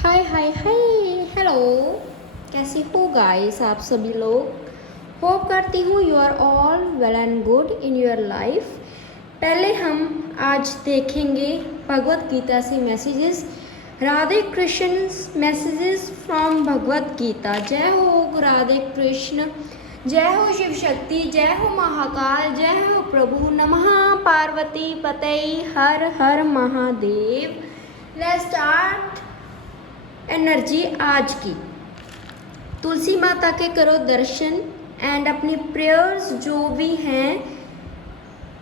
हाय हाय hi hello. कैसे हो guys आप सभी लोग। होप करती हूँ you are all well and good in your life. पहले हम आज देखेंगे भगवत गीता से messages. Radhe Krishna messages from Bhagavad Gita. जय हो राधे कृष्ण, जय हो शिव शक्ति, जय हो महाकाल, जय हो प्रभु। नमः पार्वती पतये हर हर महादेव। लेट्स स्टार्ट एनर्जी आज की। तुलसी माता के करो दर्शन एंड अपनी प्रेयर्स जो भी हैं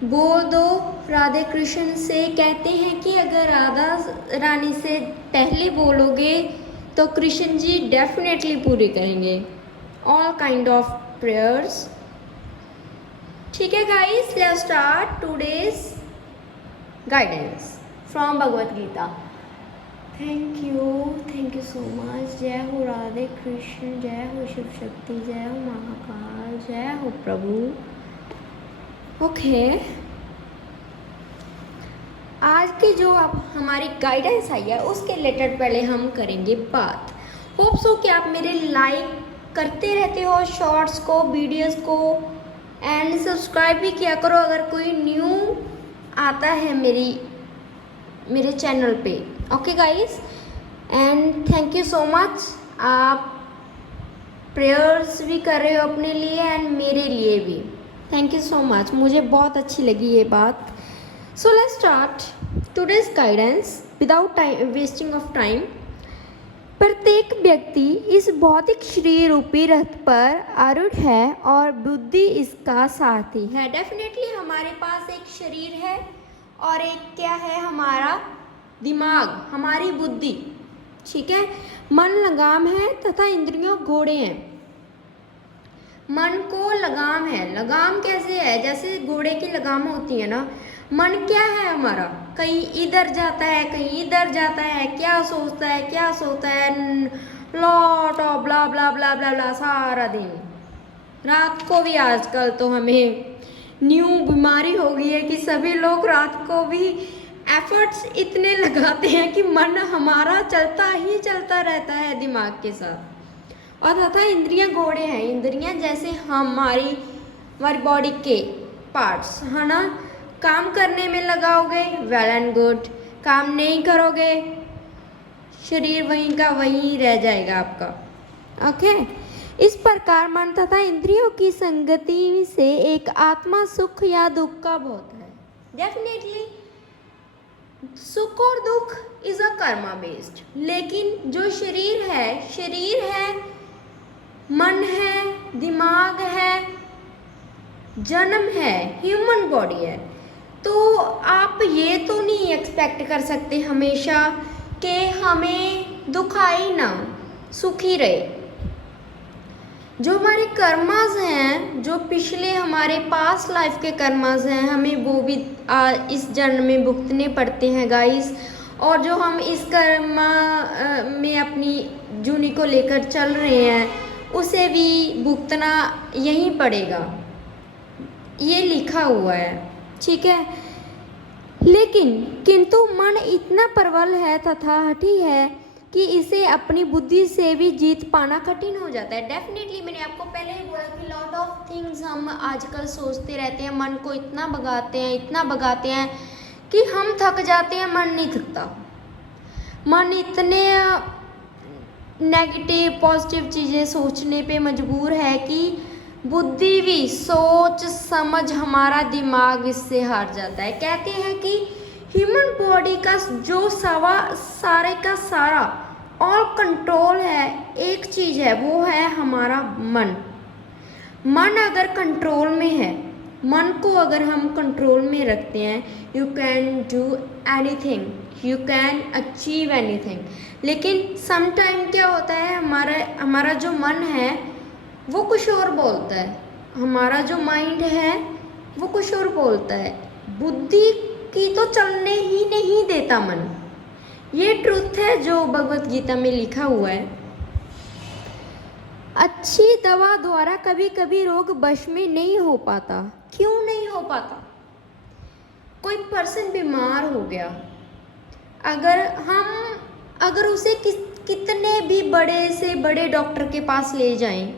बोल दो राधे कृष्ण से। कहते हैं कि अगर राधा रानी से पहले बोलोगे तो कृष्ण जी डेफिनेटली पूरी करेंगे ऑल काइंड ऑफ प्रेयर्स। ठीक है guys, let's start today's guidance from Bhagavad Gita. Thank you so much. जय हो राधे कृष्ण, जय हो शिव शक्ति, जय हो महाकाल, जय हो प्रभु। ओके आज की जो अब हमारी गाइडेंस आई है उसके रिलेटेड पहले हम करेंगे बात। होप सो कि आप मेरे लाइक करते रहते हो शॉर्ट्स को, वीडियोस को, एंड सब्सक्राइब भी किया करो अगर कोई न्यू आता है मेरे चैनल पे। Okay guys, and thank you so much. आप प्रेयर्स भी कर रहे हो अपने लिए एंड मेरे लिए भी। थैंक यू सो मच, मुझे बहुत अच्छी लगी ये बात। So let's start today's guidance without wasting of time. प्रत्येक व्यक्ति इस भौतिक शरीर रूपी रथ पर आरूढ़ है और बुद्धि इसका सारथी है। डेफिनेटली हमारे पास एक शरीर है और एक क्या है, हमारा दिमाग, हमारी बुद्धि। ठीक है, मन लगाम है तथा इंद्रियों घोड़े हैं। मन को लगाम है। लगाम कैसे है, जैसे घोड़े की लगाम होती है ना। मन क्या है हमारा, कहीं इधर जाता है कहीं इधर जाता है, क्या सोचता है क्या सोचता है, लॉट ऑफ ब्ला ब्ला ब्ला ब्ला ब्ला सारा दिन। रात को भी आजकल तो हमें न्यू बीमारी हो गई है कि सभी लोग रात को भी एफर्ट्स इतने लगाते हैं कि मन हमारा चलता ही चलता रहता है दिमाग के साथ। और तथा इंद्रियां घोड़े हैं। इंद्रियां जैसे हमारी बॉडी के पार्ट्स है ना। काम करने में लगाओगे वेल एंड गुड, काम नहीं करोगे शरीर वहीं का वहीं रह जाएगा आपका। ओके इस प्रकार मन तथा इंद्रियों की संगति से एक आत्मा सुख या दुख का बहुत है। डेफिनेटली सुख और दुख इज अ कर्मा बेस्ड, लेकिन जो शरीर है, मन है, दिमाग है, जन्म है, ह्यूमन बॉडी है, तो आप ये तो नहीं एक्सपेक्ट कर सकते हमेशा कि हमें दुख आए ना, सुख ही रहे। जो हमारे कर्मास हैं, जो पिछले हमारे पास लाइफ के कर्मास हैं, हमें वो भी इस जन्म में भुगतने पड़ते हैं गाइस। और जो हम इस कर्मा में अपनी जूनी को लेकर चल रहे हैं उसे भी भुगतना यहीं पड़ेगा, ये लिखा हुआ है। ठीक है, लेकिन किंतु मन इतना प्रबल है तथा हठी है कि इसे अपनी बुद्धि से भी जीत पाना कठिन हो जाता है। डेफिनेटली मैंने आपको पहले ही बोला कि लॉट ऑफ थिंग्स हम आजकल सोचते रहते हैं, मन को इतना भगाते हैं कि हम थक जाते हैं। मन नहीं थकता, मन इतने नेगेटिव पॉजिटिव चीज़ें सोचने पे मजबूर है कि बुद्धि भी सोच समझ हमारा दिमाग इससे हार जाता है। कहते हैं कि ह्यूमन बॉडी का जो सारे का सारा ऑल कंट्रोल है, एक चीज़ है, वो है हमारा मन। मन अगर कंट्रोल में है, मन को अगर हम कंट्रोल में रखते हैं, you can do anything, you can achieve anything. लेकिन समटाइम क्या होता है, हमारा जो मन है वो कुछ और बोलता है, हमारा जो माइंड है वो कुछ और बोलता है। बुद्धि की तो चलने ही नहीं देता मन। ये ट्रुथ है जो भगवत गीता में लिखा हुआ है। अच्छी दवा द्वारा कभी कभी रोग वश में नहीं हो पाता। क्यों नहीं हो पाता? कोई पर्सन बीमार हो गया, अगर उसे कितने भी बड़े से बड़े डॉक्टर के पास ले जाएं,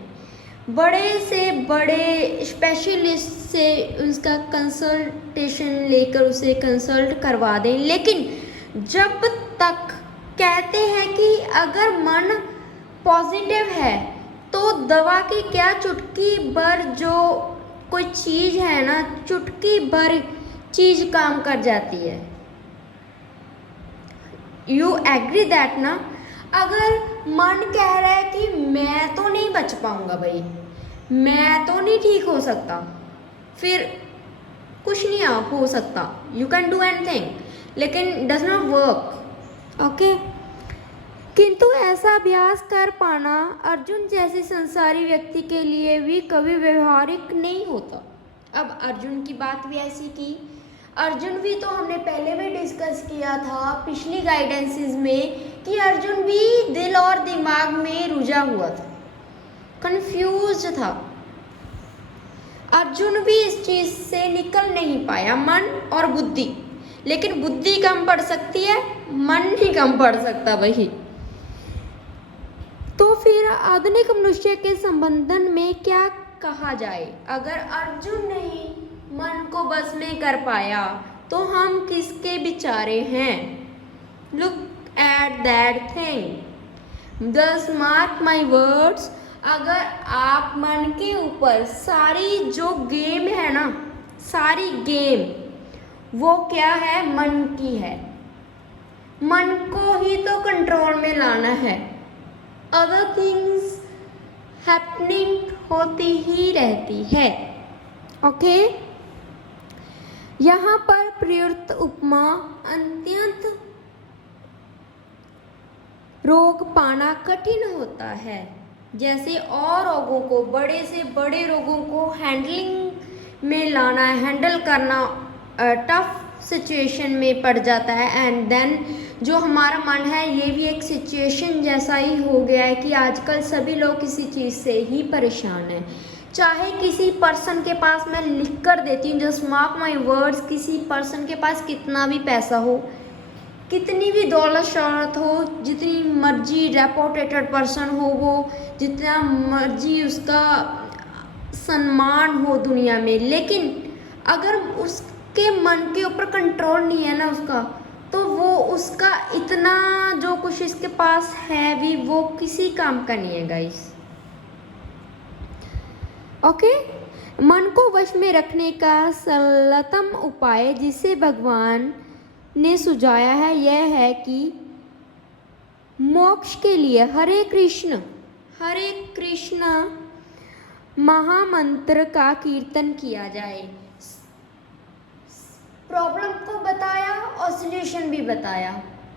बड़े से बड़े स्पेशलिस्ट से उसका कंसल्टेशन लेकर उसे कंसल्ट करवा दें, लेकिन जब तक कहते हैं कि अगर मन पॉजिटिव है तो दवा की क्या चुटकी भर जो कोई चीज़ है ना, चुटकी भर चीज़ काम कर जाती है। यू एग्री दैट ना? अगर मन कह रहा है कि मैं तो नहीं बच पाऊंगा भाई, मैं तो नहीं ठीक हो सकता, फिर कुछ नहीं हो सकता, यू कैन डू एनीथिंग, लेकिन डज नॉट वर्क। ओके, किंतु ऐसा अभ्यास कर पाना अर्जुन जैसे संसारी व्यक्ति के लिए भी कभी व्यवहारिक नहीं होता। अब अर्जुन की बात भी ऐसी की, अर्जुन भी तो हमने पहले भी डिस्कस किया था पिछली गाइडेंसेस में कि अर्जुन भी दिल और दिमाग में रुझा हुआ था, कंफ्यूज था। अर्जुन भी इस चीज से निकल नहीं पाया, मन और बुद्धि, लेकिन बुद्धि कम पड़ सकती है, मन नहीं कम पड़ सकता भाई। तो फिर आधुनिक मनुष्य के संबंधन में क्या कहा जाए? अगर अर्जुन नहीं मन को बस में कर पाया तो हम किसके बेचारे हैं? Look at that thing, just mark my words. अगर आप मन के ऊपर सारी जो गेम है ना, सारी गेम वो क्या है? मन की है। मन को ही तो कंट्रोल में लाना है, अदर थिंग्स हैपनिंग होती ही रहती है। ओके, यहाँ पर प्रयुक्त उपमा अत्यंत रोग पाना कठिन होता है। जैसे और रोगों को, बड़े से बड़े रोगों को हैंडलिंग में लाना, हैंडल करना टफ सिचुएशन में पड़ जाता है। एंड देन जो हमारा मन है ये भी एक सिचुएशन जैसा ही हो गया है कि आजकल सभी लोग किसी चीज़ से ही परेशान हैं। चाहे किसी पर्सन के पास, मैं लिख कर देती हूँ, जस्ट मार्क माई वर्ड्स, किसी पर्सन के पास कितना भी पैसा हो, कितनी भी दौलत शौहरत हो, जितनी मर्जी रेपुटेटेड पर्सन हो वो, जितना मर्जी उसका सम्मान हो दुनिया में, लेकिन अगर उसके मन के ऊपर कंट्रोल नहीं है ना उसका, तो वो उसका इतना जो कुछ इसके पास है भी वो किसी काम का नहीं है गाइस। ओके, मन को वश में रखने का सरलतम उपाय जिसे भगवान ने सुझाया है यह है कि मोक्ष के लिए हरे कृष्ण महामंत्र का कीर्तन किया जाए। प्रॉब्लम को बताया और सॉल्यूशन भी बताया।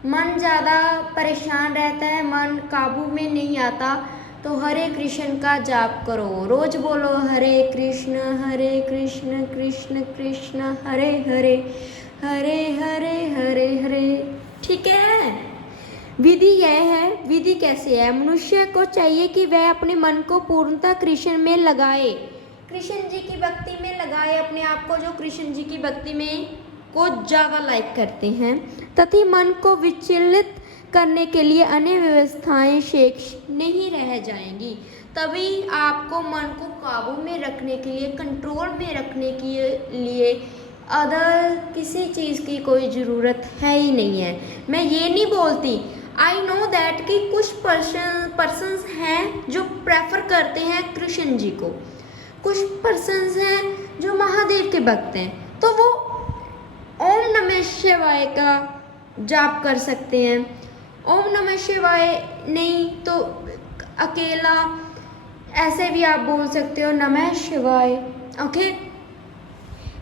मन ज़्यादा परेशान रहता है, मन काबू में नहीं आता, तो हरे कृष्ण का जाप करो, रोज बोलो हरे कृष्ण कृष्ण कृष्ण हरे हरे, हरे हरे हरे हरे। ठीक है, विधि यह है। विधि कैसे है? मनुष्य को चाहिए कि वह अपने मन को पूर्णतः कृष्ण में लगाए, कृष्ण जी की भक्ति में लगाए अपने आप को, जो कृष्ण जी की भक्ति में को ज़्यादा लाइक करते हैं, तथा मन को विचलित करने के लिए अन्य व्यवस्थाएं शेष नहीं रह जाएंगी। तभी आपको मन को काबू में रखने के लिए, कंट्रोल में रखने के लिए अदर किसी चीज़ की कोई ज़रूरत है ही नहीं है। मैं ये नहीं बोलती, आई नो दैट कि कुछ पर्सन्स हैं जो प्रेफर करते हैं कृष्ण जी को, कुछ पर्सन्स हैं जो महादेव के भक्त हैं, तो वो ओम नमः शिवाय का जाप कर सकते हैं। ओम नमः शिवाय नहीं तो अकेला ऐसे भी आप बोल सकते हो नमः शिवाय। ओके,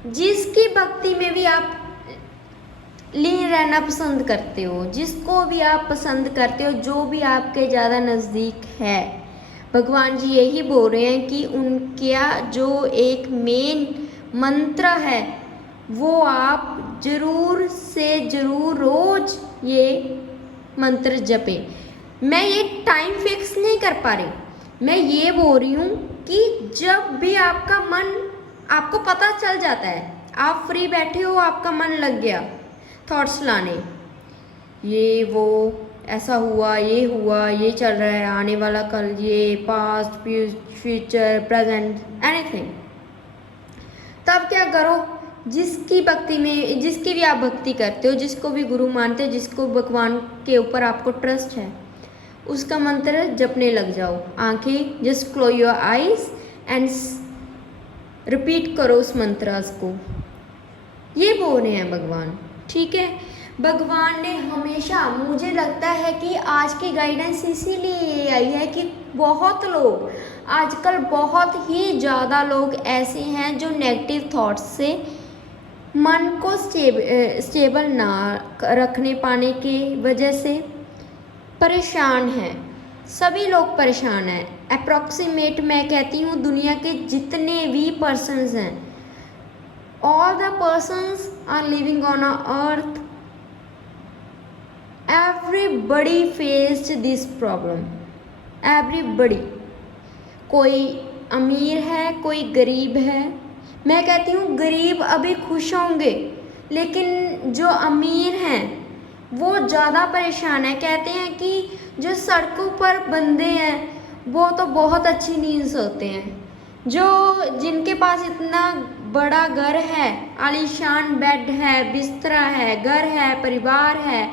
जिसकी भक्ति में भी आप लीन रहना पसंद करते हो, जिसको भी आप पसंद करते हो, जो भी आपके ज़्यादा नज़दीक है, भगवान जी यही बोल रहे हैं कि उनका जो एक मेन मंत्र है वो आप ज़रूर से ज़रूर रोज़ ये मंत्र जपें। मैं ये टाइम फिक्स नहीं कर पा रही, मैं ये बोल रही हूँ कि जब भी आपका मन, आपको पता चल जाता है, आप फ्री बैठे हो, आपका मन लग गया थॉट्स लाने, ये वो ऐसा हुआ, ये चल रहा है, आने वाला कल, ये पास्ट, फ्यूचर, प्रेजेंट, एनीथिंग। तब क्या करो, जिसकी भी आप भक्ति करते हो, जिसको भी गुरु मानते हो, जिसको भगवान के ऊपर आपको ट्रस्ट है, उसका मंत्र जपने लग जाओ। आंखें just close your eyes and repeat करो उस मंत्र को। ये बोल रहे हैं भगवान, ठीक है। भगवान ने हमेशा, मुझे लगता है कि आज की गाइडेंस इसीलिए आई है कि बहुत लोग आजकल, बहुत ही ज़्यादा लोग ऐसे हैं जो नेगेटिव थॉट्स से मन को स्टेबल ना रखने पाने की वजह से परेशान हैं। सभी लोग परेशान हैं। अप्रॉक्सीमेट मैं कहती हूँ दुनिया के जितने भी पर्सन्स हैं, all the persons are living on a earth, everybody faced this problem, everybody। कोई अमीर है, कोई गरीब है। मैं कहती हूँ गरीब अभी खुश होंगे, लेकिन जो अमीर हैं वो ज़्यादा परेशान है। कहते हैं कि जो सड़कों पर बंदे हैं वो तो बहुत अच्छी नींद सोते हैं, जिनके पास इतना बड़ा घर है, आलीशान बेड है, बिस्तरा है, घर है, परिवार है,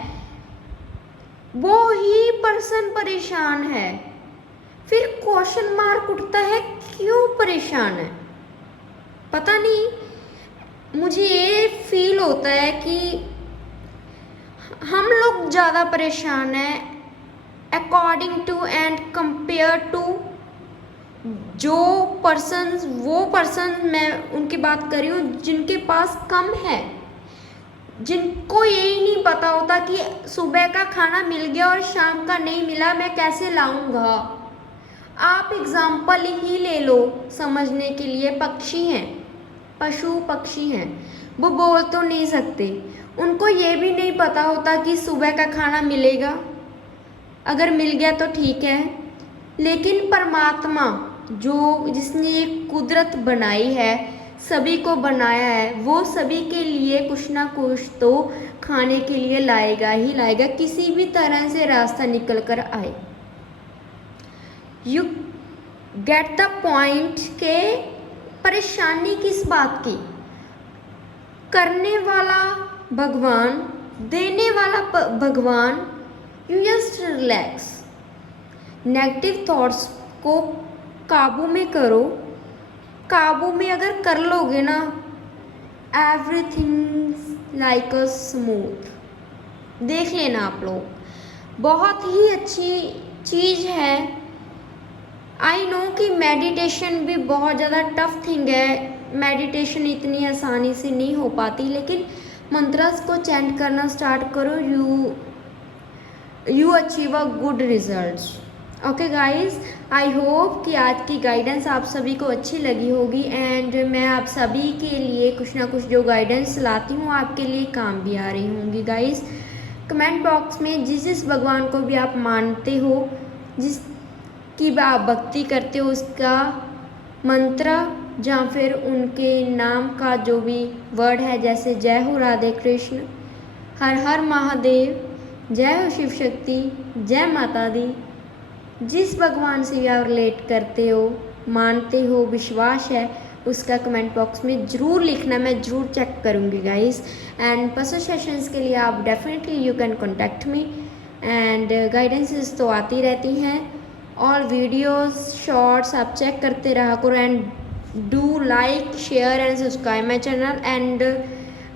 वो ही पर्सन परेशान है। फिर क्वेश्चन मार्क उठता है, क्यों परेशान है? पता नहीं, मुझे ये फील होता है कि हम लोग ज़्यादा परेशान हैं according to and compare to वो पर्सन मैं उनकी बात कर रही हूँ जिनके पास कम है, जिनको यही नहीं पता होता कि सुबह का खाना मिल गया और शाम का नहीं मिला, मैं कैसे लाऊंगा। आप एग्जाम्पल ही ले लो समझने के लिए। पक्षी हैं, पशु पक्षी हैं, वो बोल तो नहीं सकते, उनको ये भी नहीं पता होता कि सुबह का खाना मिलेगा, अगर मिल गया तो ठीक है। लेकिन परमात्मा जिसने ये कुदरत बनाई है, सभी को बनाया है, वो सभी के लिए कुछ ना कुछ तो खाने के लिए लाएगा ही लाएगा, किसी भी तरह से रास्ता निकल कर आए। यू गेट द पॉइंट के परेशानी किस बात की? करने वाला भगवान, देने वाला भगवान। You just relax, negative thoughts को काबू में करो। काबू में अगर कर लोगे ना, एवरीथिंग लाइक अ स्मूथ। देख लेना आप लोग, बहुत ही अच्छी चीज़ है। आई नो कि मेडिटेशन भी बहुत ज़्यादा टफ थिंग है, मेडिटेशन इतनी आसानी से नहीं हो पाती, लेकिन मंत्रस को चैंट करना स्टार्ट करो, you achieve a good results. Okay guys, I hope कि आज की गाइडेंस आप सभी को अच्छी लगी होगी, एंड मैं आप सभी के लिए कुछ ना कुछ जो गाइडेंस लाती हूँ आपके लिए काम भी आ रही होंगी। गाइज, कमेंट बॉक्स में जिस भगवान को भी आप मानते हो, जिसकी भी आप भक्ति करते हो, उसका मंत्र या फिर उनके नाम का जो भी वर्ड है, जैसे जय हो राधे कृष्ण, हर हर महादेव, जय हो शिव शक्ति, जय माता दी, जिस भगवान से आप रिलेट करते हो, मानते हो, विश्वास है, उसका कमेंट बॉक्स में ज़रूर लिखना, मैं ज़रूर चेक करूँगी गाइस। एंड पर्सनल सेशंस के लिए आप definitely you can contact me, and guidances तो आती रहती हैं, और वीडियोस शॉर्ट्स आप चेक करते रहा करो, and do like, share and subscribe my channel, and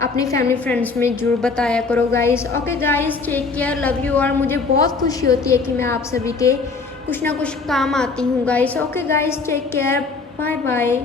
अपनी फैमिली फ्रेंड्स में जरूर बताया करो guys. Okay guys, take care, love you. और मुझे बहुत खुशी होती है कि मैं आप सभी के कुछ ना कुछ काम आती हूँ guys. Okay guys, take care, bye bye.